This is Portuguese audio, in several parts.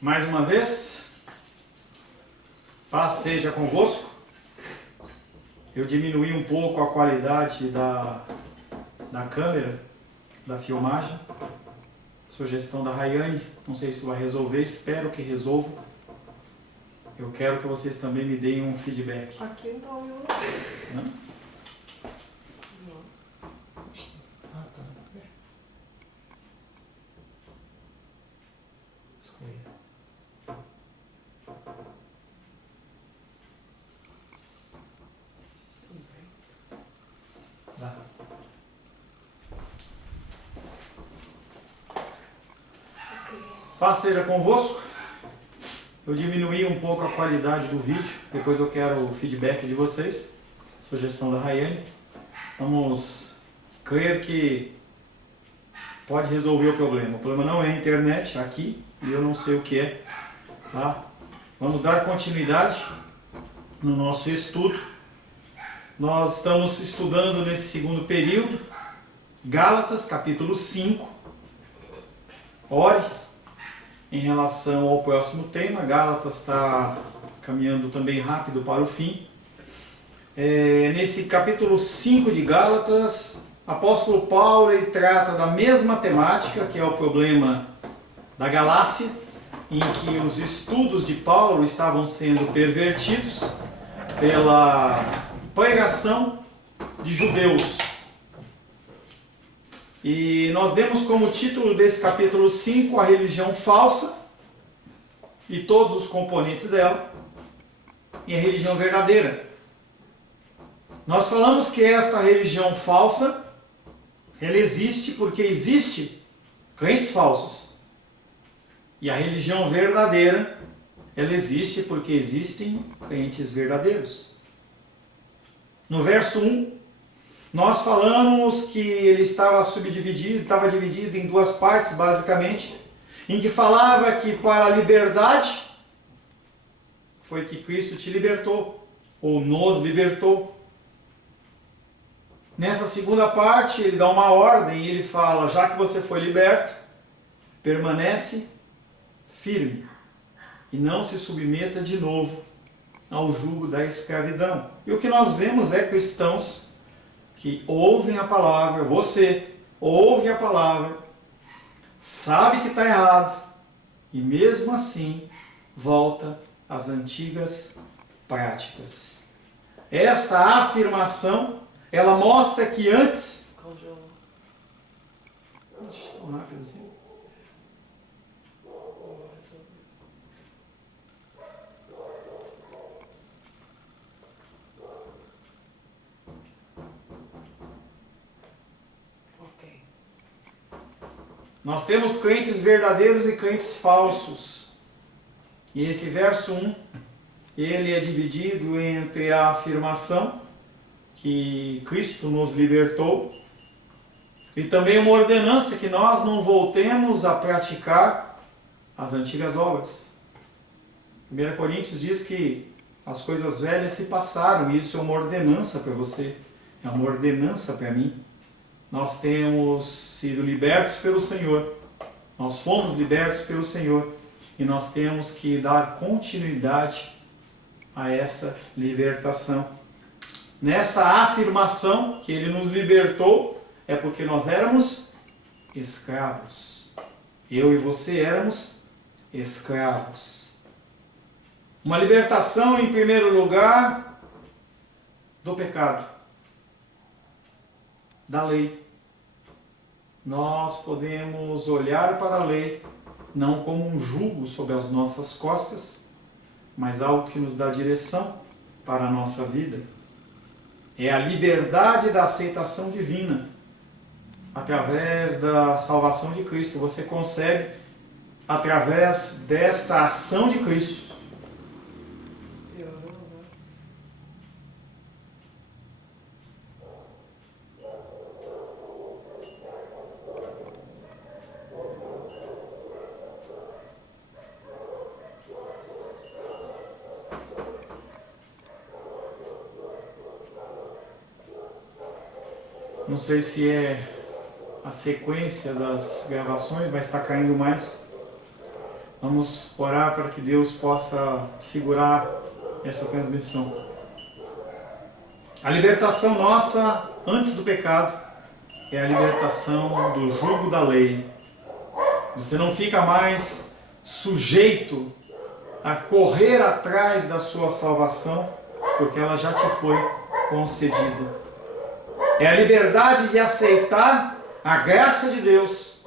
Mais uma vez, paz seja convosco. Eu diminuí um pouco a qualidade da câmera, da filmagem. Sugestão da Rayane, não sei se vai resolver, espero que resolva. Eu quero que vocês também me deem um feedback. Aqui não tá ouvindo. Não? Não. Ah, tá. Exclui. Tudo bem. Dá. Ok. Paz seja convosco. Eu diminuí um pouco a qualidade do vídeo, depois eu quero o feedback de vocês. Sugestão da Rayane. Vamos crer que pode resolver o problema. O problema não é a internet aqui e eu não sei o que é. Tá? Vamos dar continuidade no nosso estudo. Nós estamos estudando nesse segundo período, Gálatas, capítulo 5. Ore em relação ao próximo tema. Gálatas está caminhando também rápido para o fim. Nesse capítulo 5 de Gálatas, apóstolo Paulo ele trata da mesma temática, que é o problema da Galácia, em que os estudos de Paulo estavam sendo pervertidos pela pregação de judeus. E nós demos como título desse capítulo 5 a religião falsa e todos os componentes dela e a religião verdadeira. Nós falamos que esta religião falsa, ela existe porque existe crentes falsos. E a religião verdadeira, ela existe porque existem crentes verdadeiros. No verso 1, nós falamos que ele estava dividido em duas partes, basicamente, em que falava que para a liberdade foi que Cristo te libertou, ou nos libertou. Nessa segunda parte, ele dá uma ordem e ele fala, já que você foi liberto, permanece firme e não se submeta de novo ao jugo da escravidão. E o que nós vemos é cristãos que ouvem a palavra, você ouve a palavra, sabe que está errado e mesmo assim volta às antigas práticas. Esta afirmação, ela mostra que antes... Congelou. Tão rápido assim. Ok. Nós temos crentes verdadeiros e crentes falsos. E esse verso 1, ele é dividido entre a afirmação que Cristo nos libertou e também uma ordenança que nós não voltemos a praticar as antigas obras. 1 Coríntios diz que as coisas velhas se passaram e isso é uma ordenança para você, é uma ordenança para mim. Nós temos sido libertos pelo Senhor, nós fomos libertos pelo Senhor e nós temos que dar continuidade a essa libertação. Nessa afirmação que Ele nos libertou, é porque nós éramos escravos. Eu e você éramos escravos. Uma libertação, em primeiro lugar, do pecado, da lei. Nós podemos olhar para a lei não como um jugo sobre as nossas costas, mas algo que nos dá direção para a nossa vida. É a liberdade da aceitação divina. Através da salvação de Cristo, você consegue, através desta ação de Cristo, não sei se é a sequência das gravações, mas está caindo mais. Vamos orar para que Deus possa segurar essa transmissão. A libertação nossa antes do pecado é a libertação do jugo da lei. Você não fica mais sujeito a correr atrás da sua salvação, porque ela já te foi concedida. É a liberdade de aceitar a graça de Deus,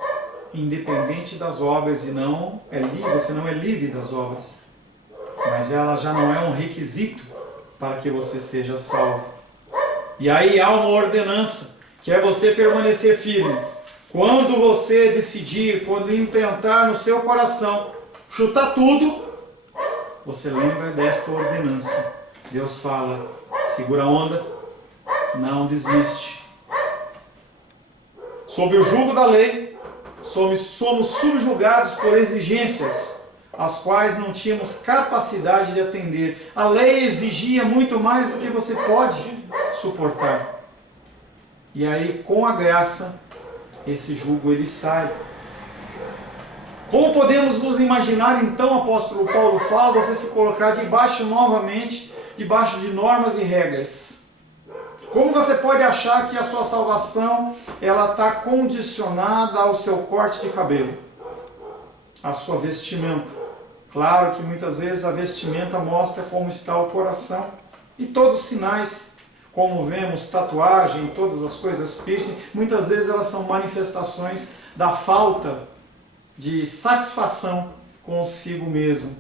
independente das obras, e não é livre, você não é livre das obras, mas ela já não é um requisito para que você seja salvo. E aí há uma ordenança, que é você permanecer firme. Quando você decidir, quando intentar no seu coração chutar tudo, você lembra desta ordenança. Deus fala, segura a onda, não desiste. Sob o jugo da lei, somos subjugados por exigências, as quais não tínhamos capacidade de atender. A lei exigia muito mais do que você pode suportar. E aí, com a graça, esse jugo ele sai. Como podemos nos imaginar, então, o apóstolo Paulo fala, você se colocar novamente, debaixo de normas e regras? Como você pode achar que a sua salvação ela está condicionada ao seu corte de cabelo, à sua vestimenta? Claro que muitas vezes a vestimenta mostra como está o coração e todos os sinais, como vemos, tatuagem, todas as coisas, piercing, muitas vezes elas são manifestações da falta de satisfação consigo mesmo.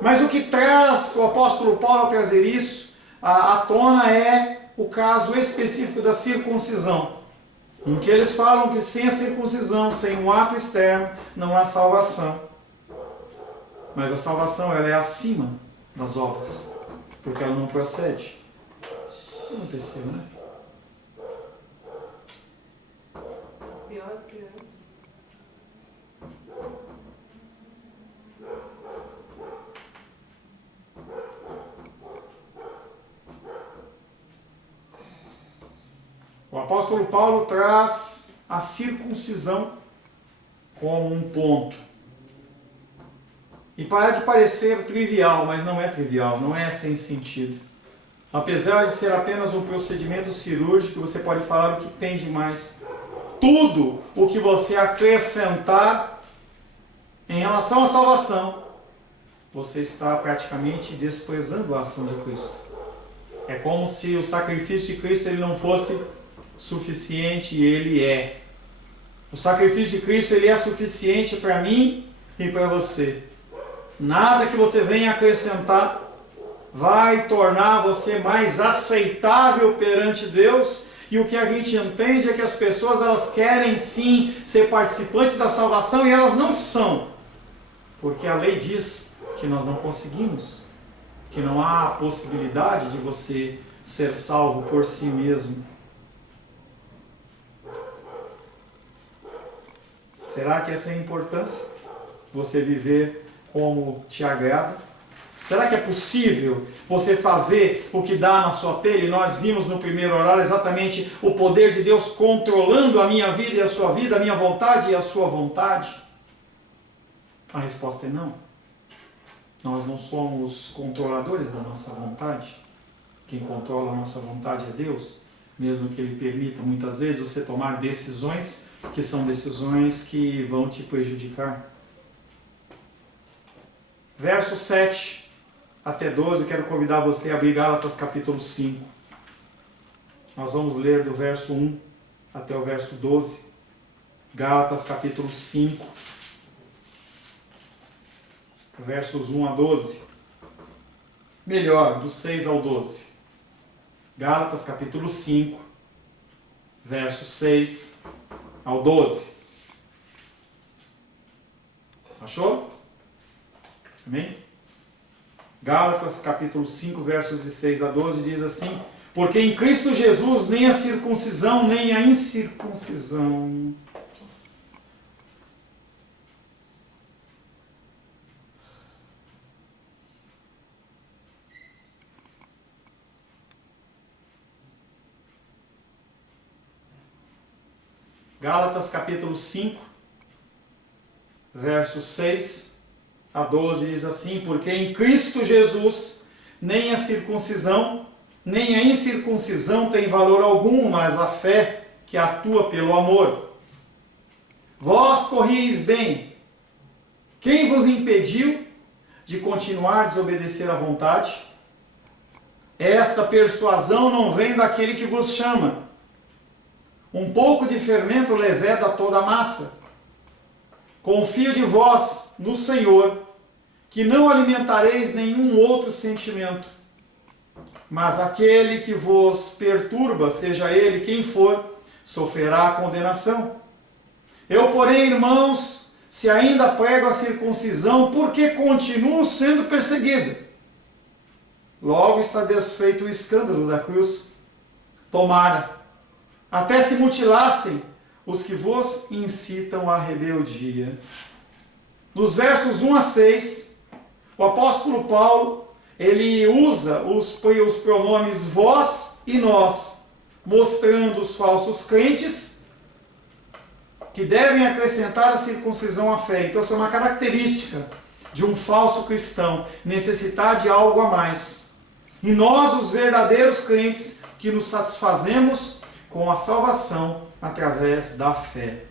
Mas o que traz o apóstolo Paulo ao trazer isso à tona é o caso específico da circuncisão, em que eles falam que sem a circuncisão, sem um ato externo, não há salvação. Mas a salvação ela é acima das obras, porque ela não procede. Aconteceu, né? Pior que antes. O apóstolo Paulo traz a circuncisão como um ponto. E pode parecer trivial, mas não é trivial, não é sem sentido. Apesar de ser apenas um procedimento cirúrgico, você pode falar o que tem de mais. Tudo o que você acrescentar em relação à salvação, você está praticamente desprezando a ação de Cristo. É como se o sacrifício de Cristo ele não fosse suficiente, e ele é. O sacrifício de Cristo ele é suficiente para mim e para você. Nada que você venha acrescentar vai tornar você mais aceitável perante Deus. E o que a gente entende é que as pessoas elas querem sim ser participantes da salvação e elas não são, porque a lei diz que nós não conseguimos, que não há possibilidade de você ser salvo por si mesmo. Será que essa é a importância? Você viver como te agrada? Será que é possível você fazer o que dá na sua telha? E nós vimos no primeiro horário exatamente o poder de Deus controlando a minha vida e a sua vida, a minha vontade e a sua vontade. A resposta é não. Nós não somos controladores da nossa vontade. Quem controla a nossa vontade é Deus, mesmo que Ele permita muitas vezes você tomar decisões que são decisões que vão te prejudicar. Verso 7 até 12, quero convidar você a abrir Gálatas capítulo 5. Nós vamos ler do verso 1 até o verso 12. Gálatas capítulo 5, versos 1 a 12. Melhor, do 6 ao 12. Gálatas capítulo 5, versos 6 ao 12. Achou? Amém? Gálatas capítulo 5, versos de 6 a 12 diz assim: porque em Cristo Jesus nem a circuncisão nem a incircuncisão Gálatas capítulo 5, versos 6 a 12 diz assim: porque em Cristo Jesus nem a circuncisão, nem a incircuncisão tem valor algum, mas a fé que atua pelo amor. Vós corrieis bem. Quem vos impediu de continuar a desobedecer à vontade? Esta persuasão não vem daquele que vos chama. Um pouco de fermento leveda toda a massa. Confio de vós no Senhor, que não alimentareis nenhum outro sentimento, mas aquele que vos perturba, seja ele quem for, sofrerá a condenação. Eu, porém, irmãos, se ainda prego a circuncisão, porque continuo sendo perseguido? Logo está desfeito o escândalo da cruz. Tomara, até se mutilassem os que vos incitam à rebeldia. Nos versos 1 a 6, o apóstolo Paulo, ele usa os pronomes vós e nós, mostrando os falsos crentes que devem acrescentar a circuncisão à fé. Então, isso é uma característica de um falso cristão, necessitar de algo a mais. E nós, os verdadeiros crentes, que nos satisfazemos com a salvação através da fé.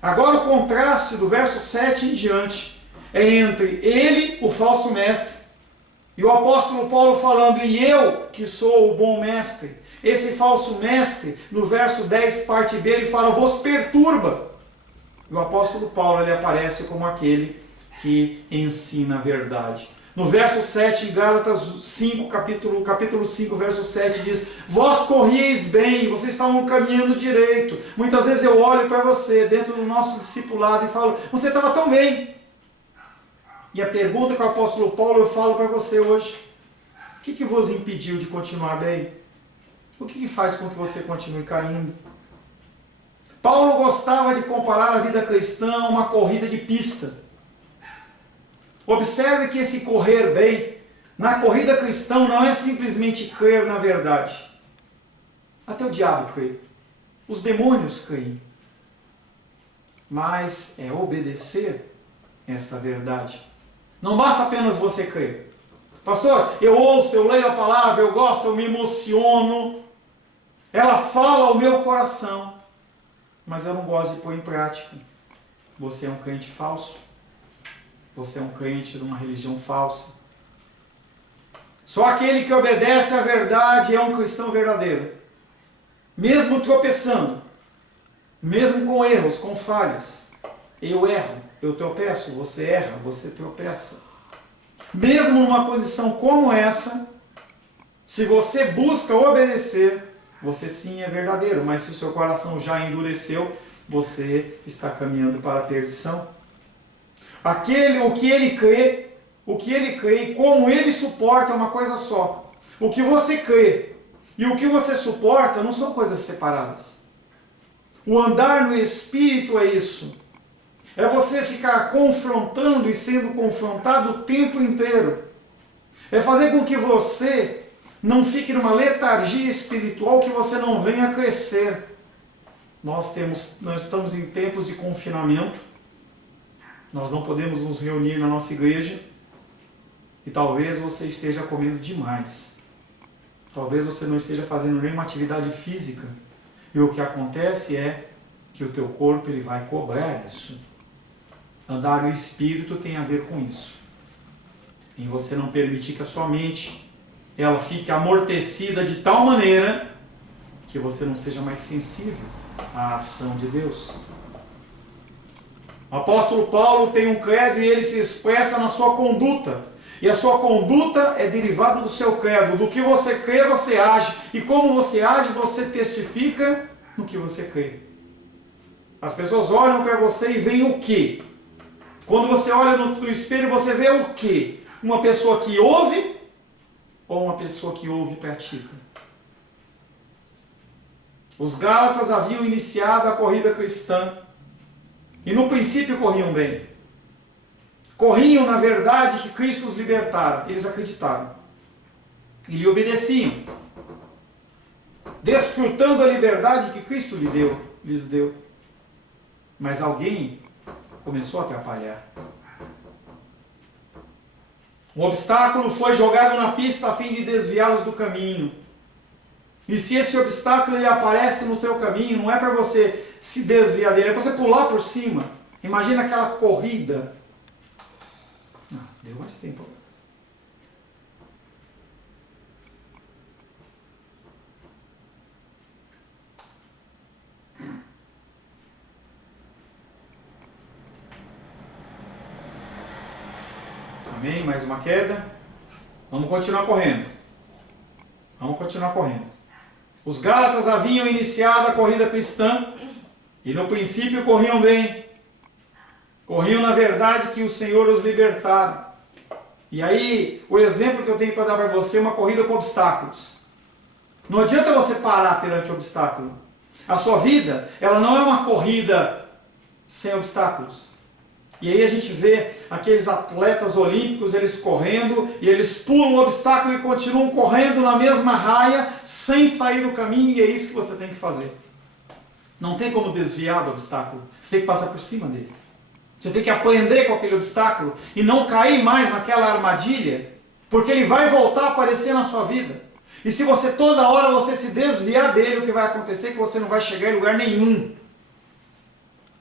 Agora, o contraste do verso 7 em diante é entre ele, o falso mestre, e o apóstolo Paulo falando: e eu, que sou o bom mestre. Esse falso mestre, no verso 10, parte B, ele fala: vos perturba. E o apóstolo Paulo, ele aparece como aquele que ensina a verdade. No verso 7, em Gálatas 5, capítulo 5, verso 7, diz: vós corrieis bem, vocês estavam caminhando direito. Muitas vezes eu olho para você, dentro do nosso discipulado, e falo: você estava tão bem. E a pergunta que o apóstolo Paulo eu falo para você hoje: o que vos impediu de continuar bem? O que faz com que você continue caindo? Paulo gostava de comparar a vida cristã a uma corrida de pista. Observe que esse correr bem, na corrida cristã, não é simplesmente crer na verdade. Até o diabo crê. Os demônios creem. Mas é obedecer esta verdade. Não basta apenas você crer. Pastor, eu ouço, eu leio a palavra, eu gosto, eu me emociono. Ela fala ao meu coração. Mas eu não gosto de pôr em prática. Você é um crente falso. Você é um crente de uma religião falsa. Só aquele que obedece à verdade é um cristão verdadeiro. Mesmo tropeçando, mesmo com erros, com falhas. Eu erro, eu tropeço, você erra, você tropeça. Mesmo numa condição como essa, se você busca obedecer, você sim é verdadeiro. Mas se o seu coração já endureceu, você está caminhando para a perdição. O que ele crê e como ele suporta é uma coisa só. O que você crê e o que você suporta não são coisas separadas. O andar no Espírito é isso. É você ficar confrontando e sendo confrontado o tempo inteiro. É fazer com que você não fique numa letargia espiritual, que você não venha crescer. Nós estamos em tempos de confinamento. Nós não podemos nos reunir na nossa igreja. E talvez você esteja comendo demais. Talvez você não esteja fazendo nenhuma atividade física. E o que acontece é que o teu corpo ele vai cobrar isso. Andar no Espírito tem a ver com isso. Em você não permitir que a sua mente ela fique amortecida de tal maneira que você não seja mais sensível à ação de Deus. O apóstolo Paulo tem um credo e ele se expressa na sua conduta. E a sua conduta é derivada do seu credo. Do que você crê, você age. E como você age, você testifica no que você crê. As pessoas olham para você e veem o quê? Quando você olha no espelho, você vê o quê? Uma pessoa que ouve ou uma pessoa que ouve e pratica? Os Gálatas haviam iniciado a corrida cristã. E no princípio corriam bem. Corriam na verdade que Cristo os libertara. Eles acreditaram. E lhe obedeciam. Desfrutando a liberdade que Cristo lhes deu. Mas alguém começou a atrapalhar. Um obstáculo foi jogado na pista a fim de desviá-los do caminho. E se esse obstáculo ele aparece no seu caminho, não é para você se desviar dele, é para você pular por cima. Imagina aquela corrida. Deu mais tempo. Amém? Mais uma queda. Vamos continuar correndo. Vamos continuar correndo. Os Gálatas haviam iniciado a corrida cristã e no princípio corriam bem. Corriam na verdade que o Senhor os libertara. E aí, o exemplo que eu tenho para dar para você é uma corrida com obstáculos. Não adianta você parar perante o obstáculo. A sua vida, ela não é uma corrida sem obstáculos. E aí a gente vê aqueles atletas olímpicos, eles correndo, e eles pulam o obstáculo e continuam correndo na mesma raia, sem sair do caminho, e é isso que você tem que fazer. Não tem como desviar do obstáculo, você tem que passar por cima dele. Você tem que aprender com aquele obstáculo e não cair mais naquela armadilha, porque ele vai voltar a aparecer na sua vida. E se você toda hora você se desviar dele, o que vai acontecer é que você não vai chegar em lugar nenhum.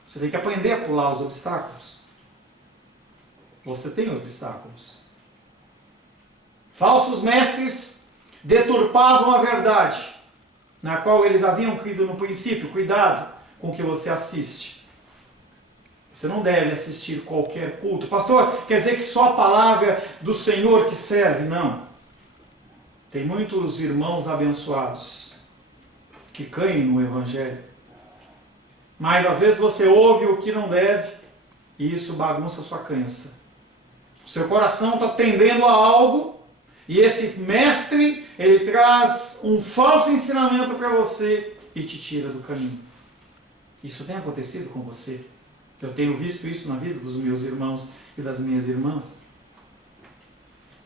Você tem que aprender a pular os obstáculos. Você tem obstáculos. Falsos mestres deturpavam a verdade, na qual eles haviam crido no princípio. Cuidado com o que você assiste. Você não deve assistir qualquer culto. Pastor, quer dizer que só a palavra do Senhor que serve? Não. Tem muitos irmãos abençoados que caem no Evangelho. Mas às vezes você ouve o que não deve e isso bagunça a sua crença. O seu coração está tendendo a algo e esse mestre, ele traz um falso ensinamento para você e te tira do caminho. Isso tem acontecido com você? Eu tenho visto isso na vida dos meus irmãos e das minhas irmãs.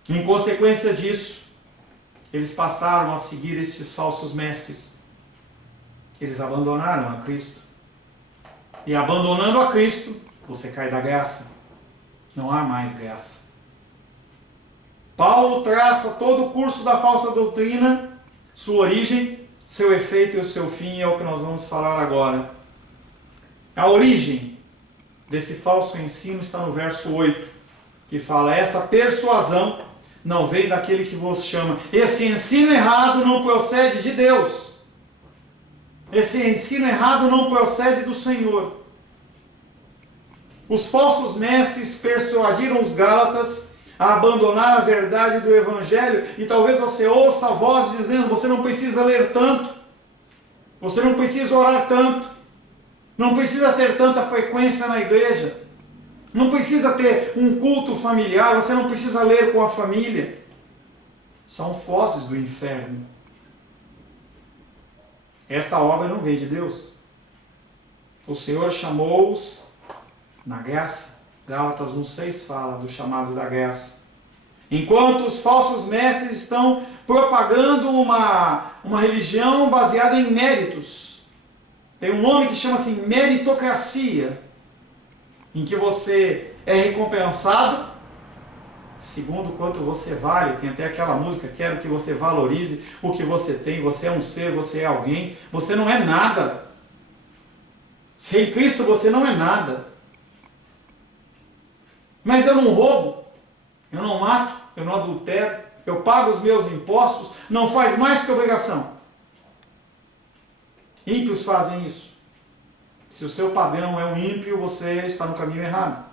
Em consequência disso, eles passaram a seguir esses falsos mestres. Eles abandonaram a Cristo. E abandonando a Cristo, você cai da graça. Não há mais graça. Paulo traça todo o curso da falsa doutrina, sua origem, seu efeito e o seu fim, é o que nós vamos falar agora. A origem desse falso ensino está no verso 8, que fala: essa persuasão não vem daquele que vos chama. Esse ensino errado não procede de Deus. Esse ensino errado não procede do Senhor. Os falsos mestres persuadiram os Gálatas a abandonar a verdade do Evangelho, e talvez você ouça a voz dizendo: você não precisa ler tanto, você não precisa orar tanto, não precisa ter tanta frequência na igreja, não precisa ter um culto familiar, você não precisa ler com a família. São vozes do inferno. Esta obra não veio de Deus. O Senhor chamou-os na graça. Gálatas 1,6 fala do chamado da graça. Enquanto os falsos mestres estão propagando uma religião baseada em méritos. Tem um nome que chama-se meritocracia, em que você é recompensado segundo o quanto você vale. Tem até aquela música: quero que você valorize o que você tem. Você é um ser, você é alguém. Você não é nada. Sem Cristo você não é nada. Mas eu não roubo, eu não mato, eu não adultero, eu pago os meus impostos, não faz mais que obrigação. Ímpios fazem isso. Se o seu padrão é um ímpio, você está no caminho errado.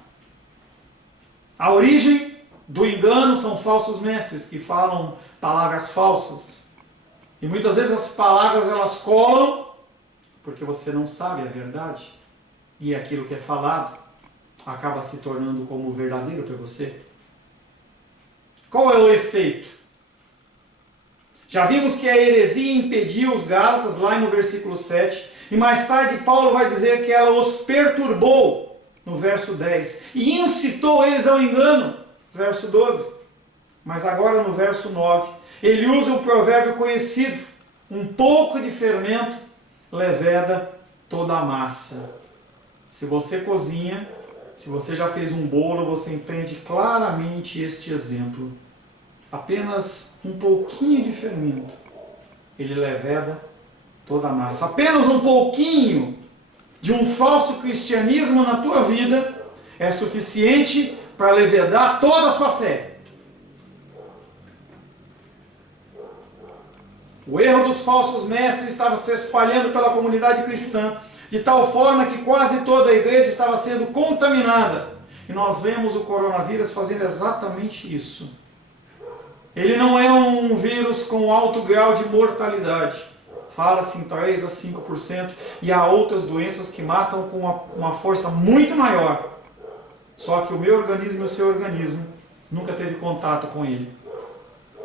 A origem do engano são falsos mestres que falam palavras falsas. E muitas vezes as palavras elas colam porque você não sabe a verdade. E aquilo que é falado acaba se tornando como verdadeiro para você. Qual é o efeito? Já vimos que a heresia impediu os Gálatas lá no versículo 7, e mais tarde Paulo vai dizer que ela os perturbou, no verso 10, e incitou eles ao engano, verso 12. Mas agora no verso 9, ele usa um provérbio conhecido: um pouco de fermento leveda toda a massa. Se você cozinha, Se você já fez um bolo, você entende claramente este exemplo. Apenas um pouquinho de fermento, ele leveda toda a massa. Apenas um pouquinho de um falso cristianismo na tua vida é suficiente para levedar toda a sua fé. O erro dos falsos mestres estava se espalhando pela comunidade cristã, de tal forma que quase toda a igreja estava sendo contaminada. E nós vemos o coronavírus fazendo exatamente isso. Ele não é um vírus com alto grau de mortalidade. Fala-se em 3 a 5%, e há outras doenças que matam com uma força muito maior. Só que o meu organismo e o seu organismo nunca teve contato com ele.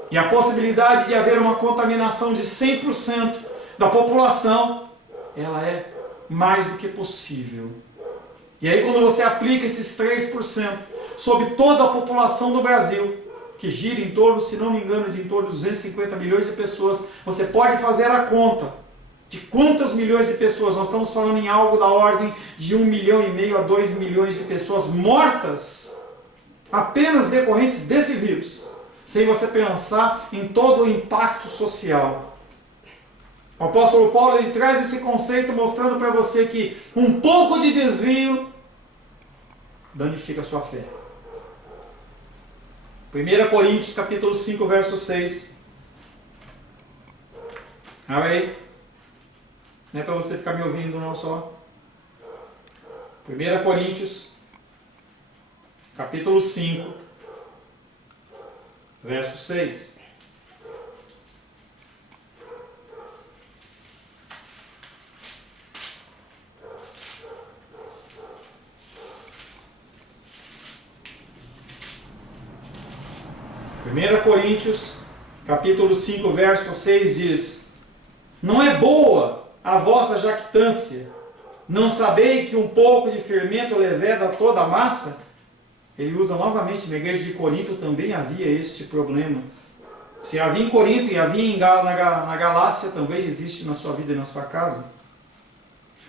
E a possibilidade de haver uma contaminação de 100% da população, ela é mais do que possível. E aí quando você aplica esses 3% sobre toda a população do Brasil, que gira em torno, se não me engano, de em torno de 250 milhões de pessoas, você pode fazer a conta de quantas milhões de pessoas. Nós estamos falando em algo da ordem de 1,5 milhão a 2 milhões de pessoas mortas, apenas decorrentes desse vírus, sem você pensar em todo o impacto social. O apóstolo Paulo ele traz esse conceito mostrando para você que um pouco de desvio danifica a sua fé. 1 Coríntios capítulo 5, verso 6. Abre aí. Não é para você ficar me ouvindo não só. 1 Coríntios capítulo 5, verso 6. Coríntios, capítulo 5, verso 6 diz: não é boa a vossa jactância, não sabei que um pouco de fermento leveda toda a massa? Ele usa novamente, na igreja de Corinto também havia este problema. Se havia em Corinto e havia na Galácia, também existe na sua vida e na sua casa.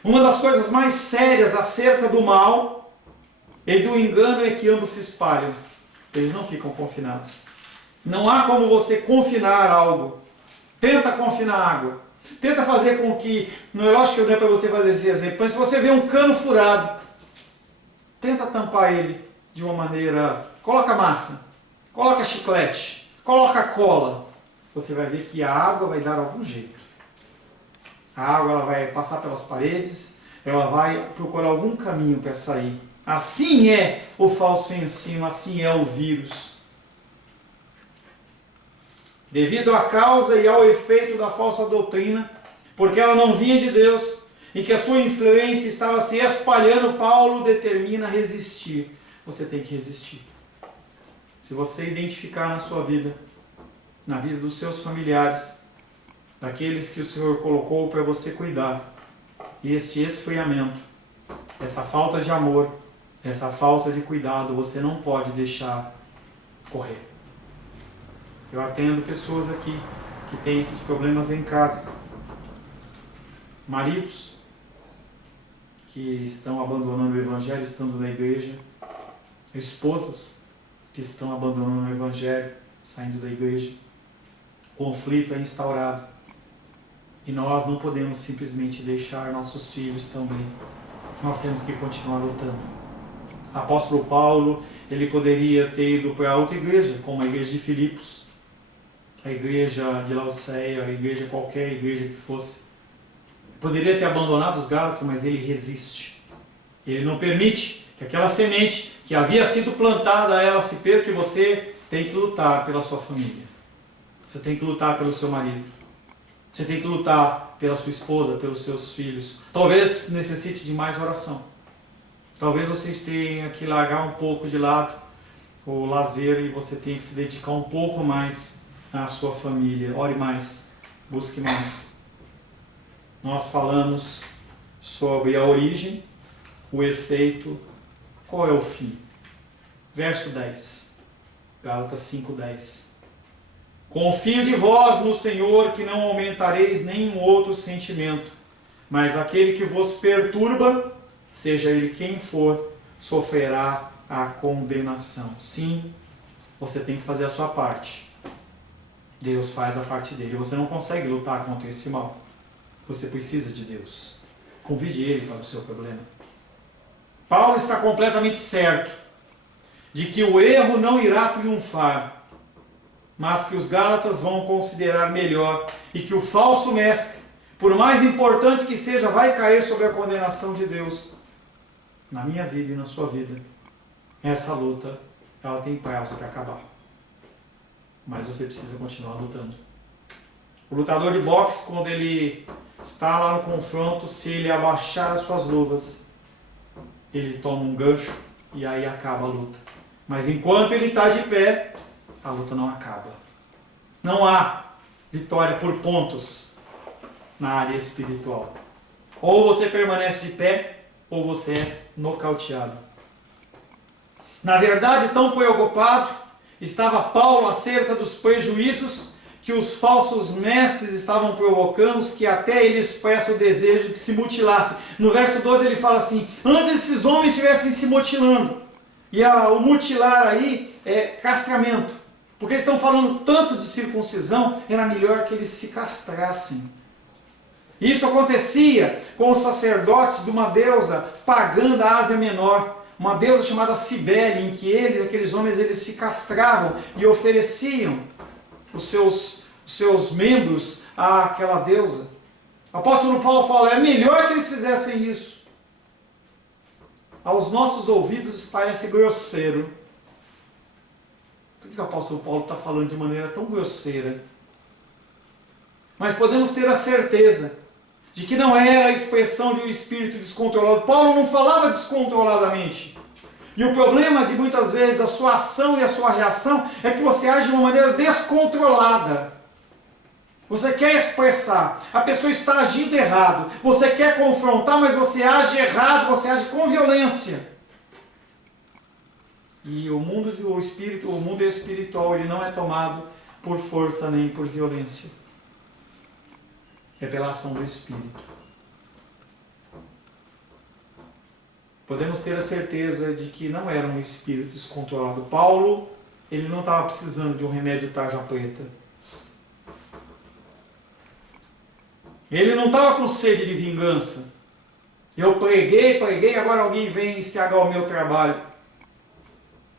Uma das coisas mais sérias acerca do mal e do engano é que ambos se espalham. Eles não ficam confinados. Não há como você confinar algo. Tenta confinar água. Tenta fazer com que... Não é lógico que não é para você fazer esse exemplo, mas se você vê um cano furado, tenta tampar ele de uma maneira... Coloca massa, coloca chiclete, coloca cola. Você vai ver que a água vai dar algum jeito. A água ela vai passar pelas paredes, ela vai procurar algum caminho para sair. Assim é o falso ensino, assim é o vírus. Devido à causa e ao efeito da falsa doutrina, porque ela não vinha de Deus, e que a sua influência estava se espalhando, Paulo determina resistir. Você tem que resistir. Se você identificar na sua vida, na vida dos seus familiares, daqueles que o Senhor colocou para você cuidar, e este esfriamento, essa falta de amor, essa falta de cuidado, você não pode deixar correr. Eu atendo pessoas aqui que têm esses problemas em casa. Maridos que estão abandonando o Evangelho, estando na igreja. Esposas que estão abandonando o Evangelho, saindo da igreja. O conflito é instaurado. E nós não podemos simplesmente deixar nossos filhos também. Nós temos que continuar lutando. O apóstolo Paulo, ele poderia ter ido para outra igreja, como a igreja de Filipos, a igreja de Laodiceia, a igreja qualquer igreja que fosse. Poderia ter abandonado os Gálatas, mas ele resiste. Ele não permite que aquela semente que havia sido plantada, ela se perca, e você tem que lutar pela sua família. Você tem que lutar pelo seu marido. Você tem que lutar pela sua esposa, pelos seus filhos. Talvez necessite de mais oração. Talvez vocês tenham que largar um pouco de lado o lazer e você tenha que se dedicar um pouco mais à sua família. Ore mais, busque mais. Nós falamos sobre a origem, o efeito, qual é o fim. Verso 10, Gálatas 5:10. Confio de vós no Senhor, que não aumentareis nenhum outro sentimento, mas aquele que vos perturba, seja ele quem for, sofrerá a condenação. Sim, você tem que fazer a sua parte. Deus faz a parte dele. Você não consegue lutar contra esse mal. Você precisa de Deus. Convide Ele para o seu problema. Paulo está completamente certo de que o erro não irá triunfar, mas que os Gálatas vão considerar melhor e que o falso mestre, por mais importante que seja, vai cair sob a condenação de Deus na minha vida e na sua vida. Essa luta, ela tem prazo para acabar. Mas você precisa continuar lutando. O lutador de boxe, quando ele está lá no confronto, se ele abaixar as suas luvas, ele toma um gancho e aí acaba a luta. Mas enquanto ele está de pé, a luta não acaba. Não há vitória por pontos na área espiritual. Ou você permanece de pé, ou você é nocauteado. Na verdade, tão preocupado estava Paulo acerca dos prejuízos que os falsos mestres estavam provocando, que até ele expressa o desejo de que se mutilasse. No verso 12 ele fala assim: antes esses homens estivessem se mutilando. E o mutilar aí é castramento. Porque eles estão falando tanto de circuncisão, era melhor que eles se castrassem. Isso acontecia com os sacerdotes de uma deusa pagã da Ásia Menor, uma deusa chamada Cibele, em que aqueles homens, eles se castravam e ofereciam os seus membros àquela deusa. O apóstolo Paulo fala: é melhor que eles fizessem isso. Aos nossos ouvidos isso parece grosseiro. Por que o apóstolo Paulo está falando de maneira tão grosseira? Mas podemos ter a certeza de que não era a expressão de um espírito descontrolado. Paulo não falava descontroladamente. E o problema de muitas vezes a sua ação e a sua reação é que você age de uma maneira descontrolada. Você quer expressar, a pessoa está agindo errado, você quer confrontar, mas você age errado, você age com violência. E o mundo espiritual, ele não é tomado por força nem por violência. É pela ação do Espírito. Podemos ter a certeza de que não era um espírito descontrolado. Paulo, ele não estava precisando de um remédio tarja preta. Ele não estava com sede de vingança. Eu preguei, agora alguém vem estragar o meu trabalho.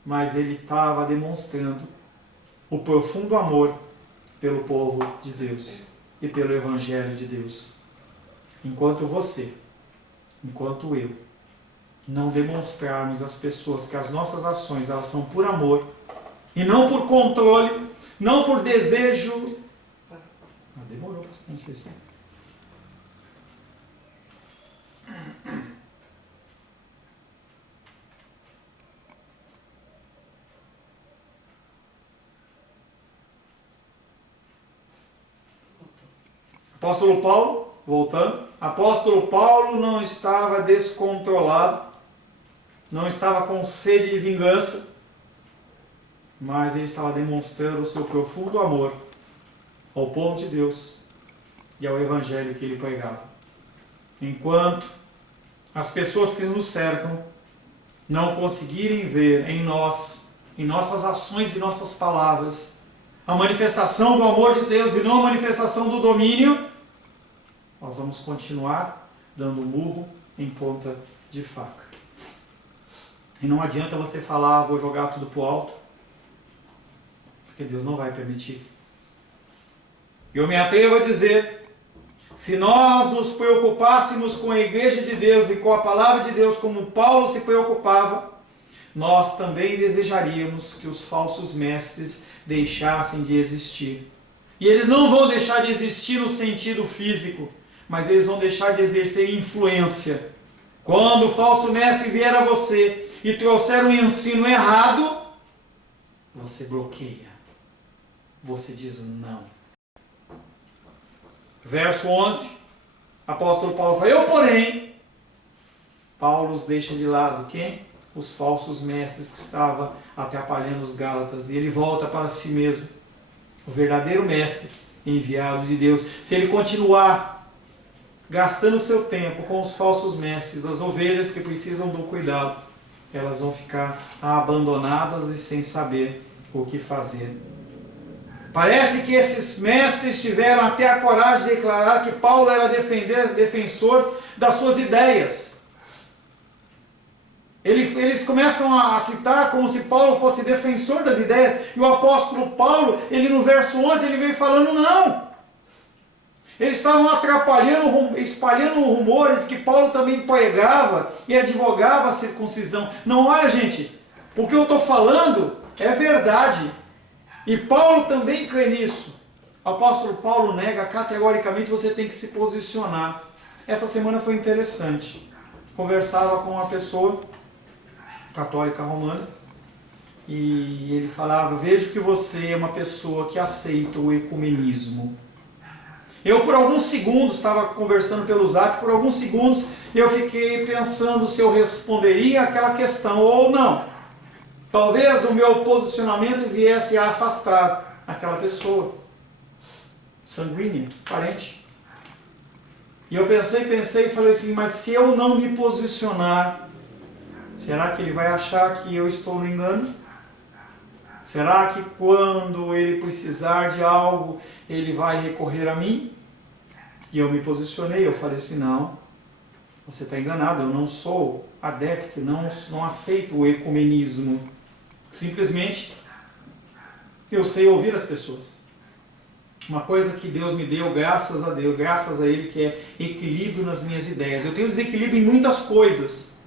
Mas ele estava demonstrando o profundo amor pelo povo de Deus e pelo Evangelho de Deus. Enquanto eu, não demonstrarmos às pessoas que as nossas ações, elas são por amor, e não por controle, não por desejo. Demorou bastante isso. Apóstolo Paulo, voltando, apóstolo Paulo não estava descontrolado, não estava com sede de vingança, mas ele estava demonstrando o seu profundo amor ao povo de Deus e ao Evangelho que ele pregava. Enquanto as pessoas que nos cercam não conseguirem ver em nós, em nossas ações e nossas palavras, a manifestação do amor de Deus e não a manifestação do domínio, nós vamos continuar dando murro em ponta de faca. E não adianta você falar: vou jogar tudo para o alto, porque Deus não vai permitir. Eu me atrevo a dizer, se nós nos preocupássemos com a igreja de Deus e com a palavra de Deus como Paulo se preocupava, nós também desejaríamos que os falsos mestres deixassem de existir. E eles não vão deixar de existir no sentido físico, mas eles vão deixar de exercer influência. Quando o falso mestre vier a você e trouxer um ensino errado, você bloqueia. Você diz não. Verso 11, apóstolo Paulo fala: eu, porém, Paulo os deixa de lado. Quem? Os falsos mestres que estavam atrapalhando os Gálatas. E ele volta para si mesmo, o verdadeiro mestre enviado de Deus. Se ele continuar gastando seu tempo com os falsos mestres, as ovelhas que precisam do cuidado, elas vão ficar abandonadas e sem saber o que fazer. Parece que esses mestres tiveram até a coragem de declarar que Paulo era defensor das suas ideias. Eles começam a citar como se Paulo fosse defensor das ideias. E o apóstolo Paulo, ele no verso 11, ele vem falando, não. Eles estavam atrapalhando, espalhando rumores que Paulo também pregava e advogava a circuncisão. Não, olha gente, o que eu estou falando é verdade. E Paulo também crê nisso. O apóstolo Paulo nega categoricamente, você tem que se posicionar. Essa semana foi interessante. Conversava com uma pessoa católica romana, e ele falava, vejo que você é uma pessoa que aceita o ecumenismo. Eu por alguns segundos, estava conversando pelo Zap, por alguns segundos eu fiquei pensando se eu responderia aquela questão ou não. Talvez o meu posicionamento viesse a afastar aquela pessoa, sanguínea, parente. E eu pensei e falei assim, mas se eu não me posicionar, será que ele vai achar que eu estou no engano? Será que quando ele precisar de algo, ele vai recorrer a mim? E eu me posicionei, eu falei assim, não, você está enganado, eu não sou adepto, não aceito o ecumenismo. Simplesmente, eu sei ouvir as pessoas. Uma coisa que Deus me deu, graças a Deus, graças a Ele, que é equilíbrio nas minhas ideias. Eu tenho desequilíbrio em muitas coisas,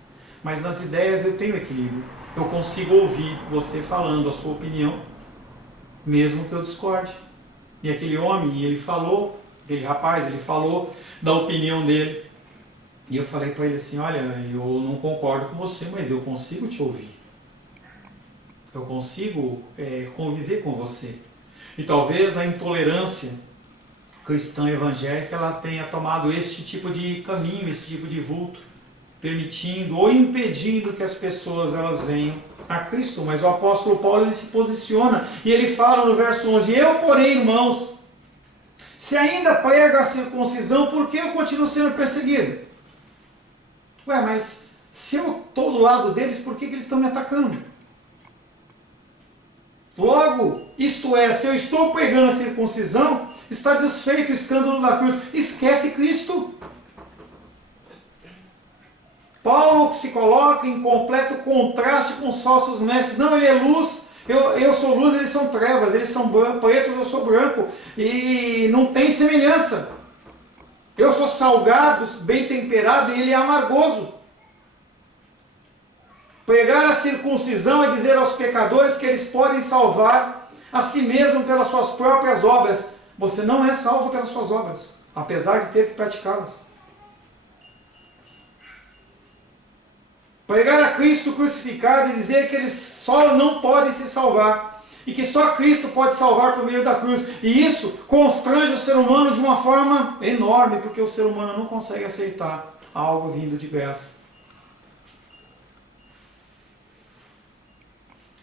mas nas ideias eu tenho equilíbrio. Eu consigo ouvir você falando a sua opinião, mesmo que eu discorde. E aquele homem, ele falou, aquele rapaz, ele falou da opinião dele. E eu falei para ele assim, olha, eu não concordo com você, mas eu consigo te ouvir. Eu consigo conviver com você. E talvez a intolerância cristã evangélica ela tenha tomado este tipo de caminho, esse tipo de vulto, permitindo ou impedindo que as pessoas elas venham a Cristo. Mas o apóstolo Paulo ele se posiciona e ele fala no verso 11, eu porém, irmãos, se ainda prego a circuncisão, por que eu continuo sendo perseguido? Ué, mas se eu estou do lado deles, por que eles estão me atacando? Logo, isto é, se eu estou pregando a circuncisão, está desfeito o escândalo da cruz. Esquece Cristo. Paulo se coloca em completo contraste com os falsos mestres. Não, ele é luz, eu sou luz, eles são trevas, eles são pretos, eu sou branco. E não tem semelhança. Eu sou salgado, bem temperado e ele é amargoso. Pregar a circuncisão é dizer aos pecadores que eles podem salvar a si mesmo pelas suas próprias obras. Você não é salvo pelas suas obras, apesar de ter que praticá-las. Pregar a Cristo crucificado e dizer que eles só não podem se salvar. E que só Cristo pode salvar por meio da cruz. E isso constrange o ser humano de uma forma enorme, porque o ser humano não consegue aceitar algo vindo de graça.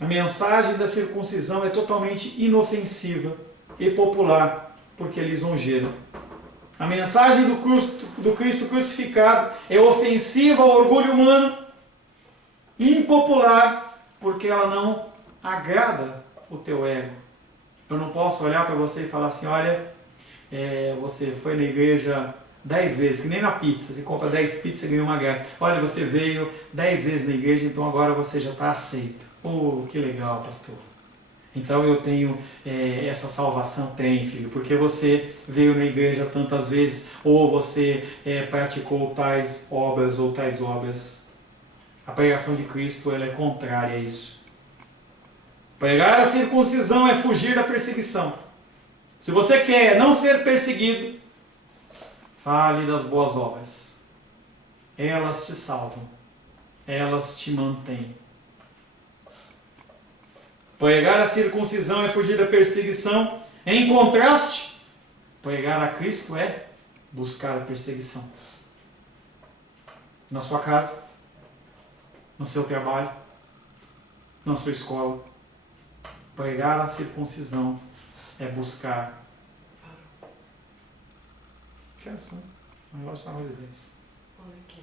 A mensagem da circuncisão é totalmente inofensiva e popular, porque é lisonjeira. A mensagem do Cristo crucificado é ofensiva ao orgulho humano, impopular, porque ela não agrada o teu ego. Eu não posso olhar para você e falar assim, olha, você foi na igreja 10 vezes, que nem na pizza, você compra 10 pizzas e ganha uma grátis. Olha, você veio 10 vezes na igreja, então agora você já está aceito. Oh, que legal, pastor. Então eu tenho essa salvação, tem, filho, porque você veio na igreja tantas vezes, ou você praticou tais obras ou tais obras. A pregação de Cristo ela é contrária a isso. Pregar a circuncisão é fugir da perseguição. Se você quer não ser perseguido, fale das boas obras. Elas te salvam. Elas te mantêm. Pregar a circuncisão é fugir da perseguição. Em contraste, pregar a Cristo é buscar a perseguição. Na sua casa, no seu trabalho, na sua escola. Pregar a circuncisão é buscar. Que horas são? A relógio está 11h10. 11h15.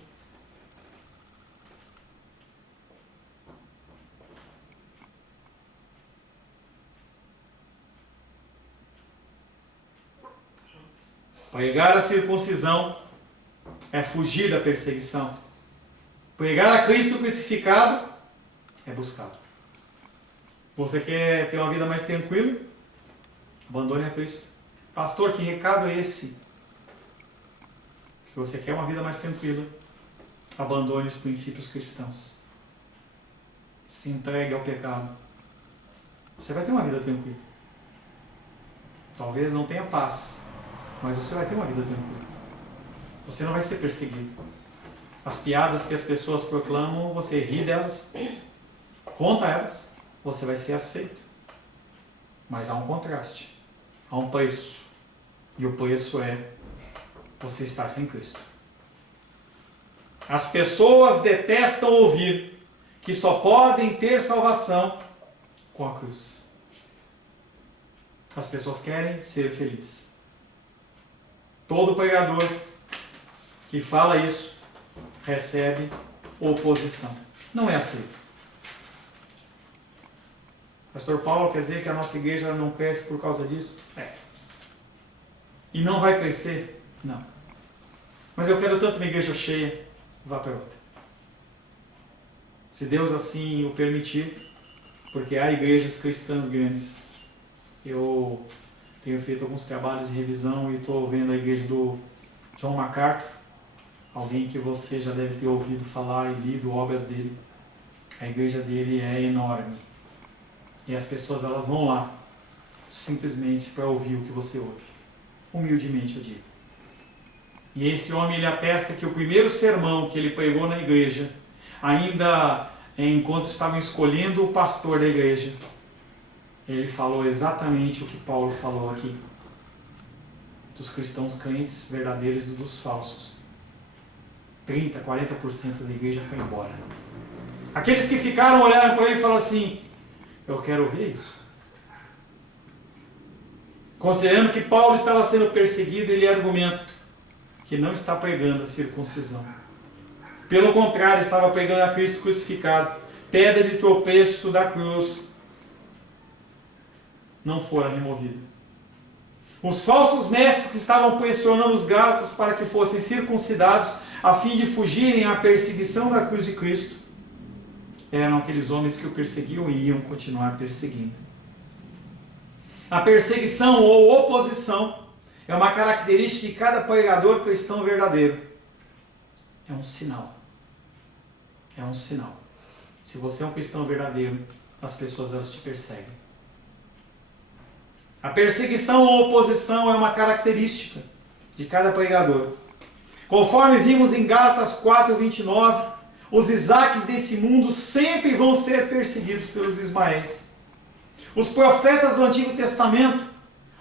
Pregar a circuncisão é fugir da perseguição. Pregar a Cristo crucificado é buscá-lo. Você quer ter uma vida mais tranquila? Abandone a Cristo. Pastor, que recado é esse? Se você quer uma vida mais tranquila, abandone os princípios cristãos. Se entregue ao pecado. Você vai ter uma vida tranquila. Talvez não tenha paz, mas você vai ter uma vida tranquila. Você não vai ser perseguido. As piadas que as pessoas proclamam, você ri delas, conta elas, você vai ser aceito. Mas há um contraste, há um preço. E o preço é você estar sem Cristo. As pessoas detestam ouvir que só podem ter salvação com a cruz. As pessoas querem ser felizes. Todo pregador que fala isso recebe oposição. Não é aceito. Pastor Paulo, quer dizer que a nossa igreja não cresce por causa disso? É. E não vai crescer? Não. Mas eu quero tanto uma igreja cheia, vá para outra. Se Deus assim o permitir, porque há igrejas cristãs grandes. Eu tenho feito alguns trabalhos de revisão e estou vendo a igreja do John MacArthur, alguém que você já deve ter ouvido falar e lido obras dele. A igreja dele é enorme. E as pessoas elas vão lá simplesmente para ouvir o que você ouve. Humildemente eu digo. E esse homem ele atesta que o primeiro sermão que ele pregou na igreja, ainda enquanto estavam escolhendo o pastor da igreja, ele falou exatamente o que Paulo falou aqui. Dos cristãos crentes verdadeiros e dos falsos. 30%, 40% da igreja foi embora. Aqueles que ficaram olharam para ele e falaram assim, eu quero ouvir isso. Considerando que Paulo estava sendo perseguido, ele argumenta que não está pregando a circuncisão. Pelo contrário, estava pregando a Cristo crucificado. Pedra de tropeço da cruz não fora removida. Os falsos mestres que estavam pressionando os gálatas para que fossem circuncidados a fim de fugirem à perseguição da cruz de Cristo eram aqueles homens que o perseguiam e iam continuar perseguindo. A perseguição ou oposição é uma característica de cada pregador cristão verdadeiro. É um sinal. É um sinal. Se você é um cristão verdadeiro, as pessoas elas te perseguem. A perseguição ou oposição é uma característica de cada pregador. Conforme vimos em Gálatas 4:29, os Isaques desse mundo sempre vão ser perseguidos pelos Ismaéis. Os profetas do Antigo Testamento,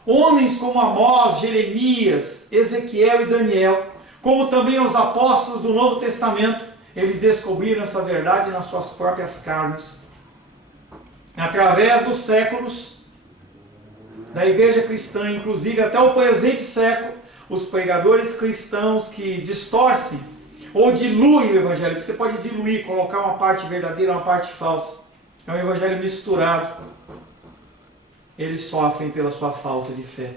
homens como Amós, Jeremias, Ezequiel e Daniel, como também os apóstolos do Novo Testamento, eles descobriram essa verdade nas suas próprias carnes. Através dos séculos da igreja cristã, inclusive até o presente século, os pregadores cristãos que distorcem ou diluem o evangelho, porque você pode diluir, colocar uma parte verdadeira, uma parte falsa. É um evangelho misturado. Eles sofrem pela sua falta de fé.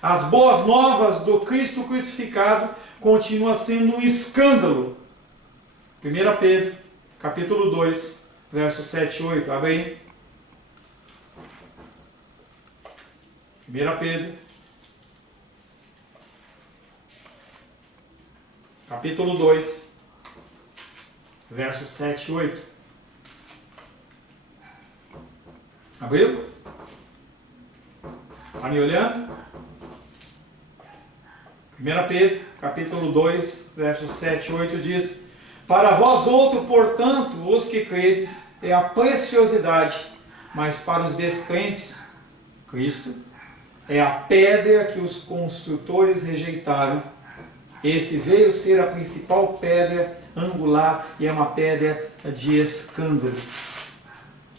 As boas novas do Cristo crucificado continuam sendo um escândalo. 1 Pedro, capítulo 2, versos 7 e 8. Abre aí. 1 Pedro, capítulo 2, versos 7 e 8. Abriu? Está me olhando? 1 Pedro, capítulo 2, versos 7 e 8 diz: Para vós outro, portanto, os que credes, é a preciosidade, mas para os descrentes, Cristo é a pedra que os construtores rejeitaram. Esse veio ser a principal pedra angular e é uma pedra de escândalo.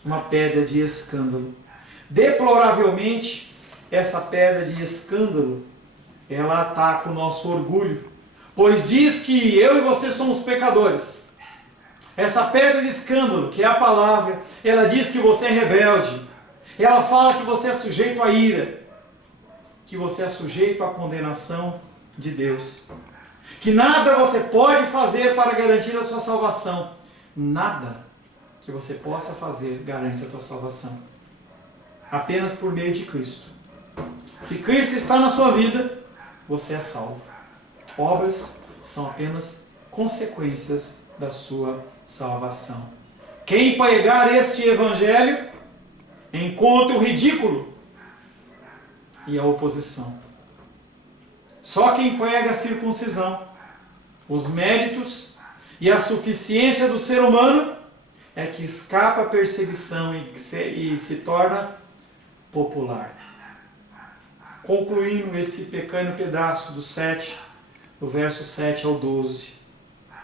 Uma pedra de escândalo. Deploravelmente, essa pedra de escândalo, ela ataca o nosso orgulho, pois diz que eu e você somos pecadores. Essa pedra de escândalo, que é a palavra, ela diz que você é rebelde. Ela fala que você é sujeito à ira. que você é sujeito à condenação de Deus. Que nada você pode fazer para garantir a sua salvação. Nada que você possa fazer garante a tua salvação. Apenas por meio de Cristo. Se Cristo está na sua vida, você é salvo. Obras são apenas consequências da sua salvação. Quem pregar este evangelho encontra o ridículo e a oposição. Só quem prega a circuncisão, os méritos e a suficiência do ser humano é que escapa a perseguição e se torna popular. Concluindo esse pequeno pedaço do verso 7 ao 12.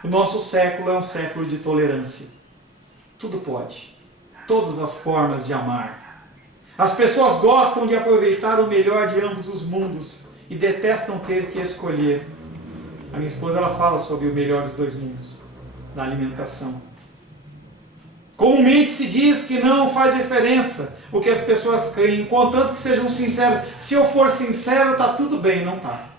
O nosso século é um século de tolerância. Tudo pode. Todas as formas de amar. As pessoas gostam de aproveitar o melhor de ambos os mundos e detestam ter que escolher. A minha esposa ela fala sobre o melhor dos dois mundos, da alimentação. Comumente se diz que não faz diferença o que as pessoas creem, contanto que sejam sinceros. Se eu for sincero, está tudo bem, não está.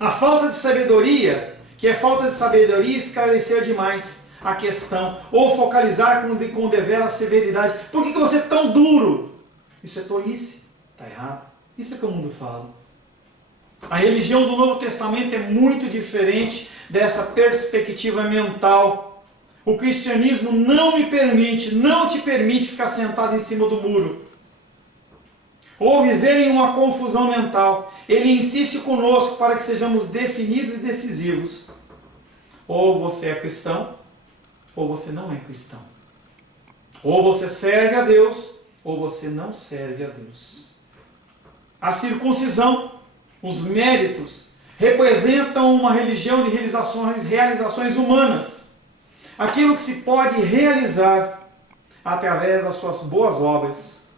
A falta de sabedoria, que é falta de sabedoria, esclarecer demais a questão, ou focalizar com deveras severidade. Por que você é tão duro? Isso é tolice. Está errado. Isso é que o mundo fala. A religião do Novo Testamento é muito diferente dessa perspectiva mental. O cristianismo não te permite ficar sentado em cima do muro. Ou viver em uma confusão mental. Ele insiste conosco para que sejamos definidos e decisivos. Ou você é cristão, ou você não é cristão. Ou você serve a Deus, ou você não serve a Deus. A circuncisão, os méritos, representam uma religião de realizações humanas. Aquilo que se pode realizar através das suas boas obras.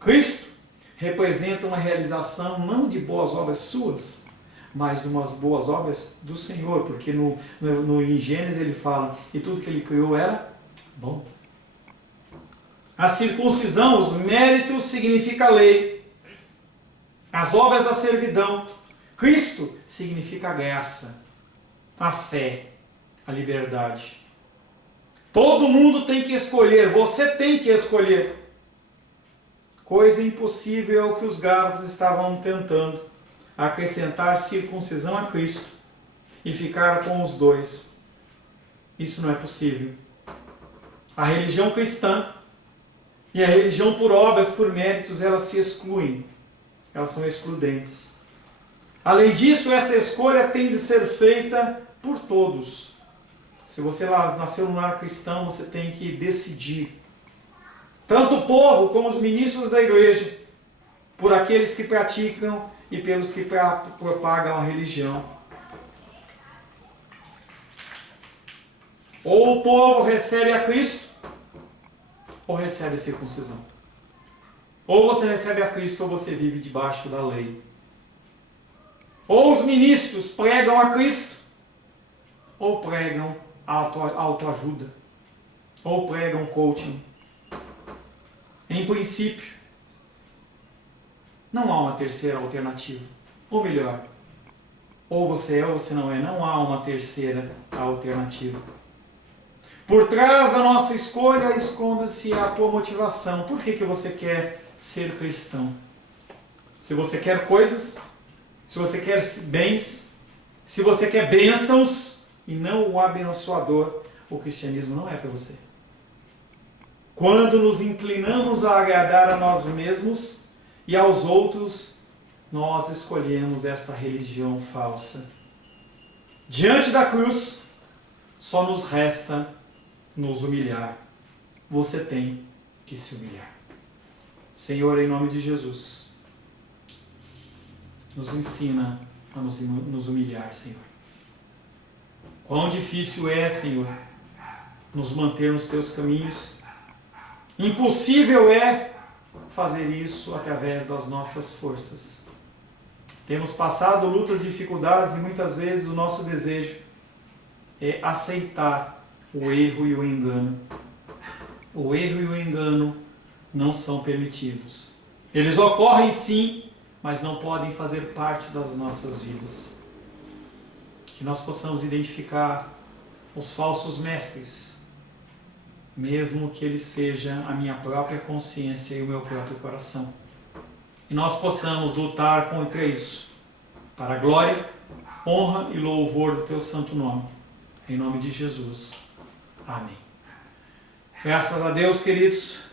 Cristo representa uma realização não de boas obras suas, mas de umas boas obras do Senhor, porque em Gênesis ele fala, e tudo que ele criou era bom. A circuncisão, os méritos, significa a lei. As obras da servidão. Cristo significa a graça, a fé, a liberdade. Todo mundo tem que escolher, você tem que escolher. Coisa impossível é o que os Gálatas estavam tentando, acrescentar circuncisão a Cristo e ficar com os dois. Isso não é possível. A religião cristã e a religião por obras, por méritos, elas se excluem. Elas são excludentes. Além disso, essa escolha tem de ser feita por todos. Se você nasceu no lar cristão, você tem que decidir. Tanto o povo como os ministros da igreja, por aqueles que praticam e pelos que propagam a religião. Ou o povo recebe a Cristo, ou recebe a circuncisão. Ou você recebe a Cristo, ou você vive debaixo da lei. Ou os ministros pregam a Cristo, ou pregam autoajuda, ou pregam coaching. Em princípio, não há uma terceira alternativa. Ou melhor, ou você é ou você não é. Não há uma terceira alternativa. Por trás da nossa escolha, esconda-se a tua motivação. Por que você quer ser cristão? Se você quer coisas, se você quer bens, se você quer bênçãos e não o abençoador, o cristianismo não é para você. Quando nos inclinamos a agradar a nós mesmos e aos outros, nós escolhemos esta religião falsa. Diante da cruz, só nos resta nos humilhar. Você tem que se humilhar. Senhor, em nome de Jesus, nos ensina a nos humilhar, Senhor. Quão difícil é, Senhor, nos manter nos teus caminhos. Impossível é fazer isso através das nossas forças. Temos passado lutas, dificuldades e muitas vezes o nosso desejo é aceitar o erro e o engano. O erro e o engano não são permitidos. Eles ocorrem sim, mas não podem fazer parte das nossas vidas. Que nós possamos identificar os falsos mestres, mesmo que ele seja a minha própria consciência e o meu próprio coração. E nós possamos lutar contra isso, para a glória, honra e louvor do teu santo nome. Em nome de Jesus. Amém. Graças a Deus, queridos.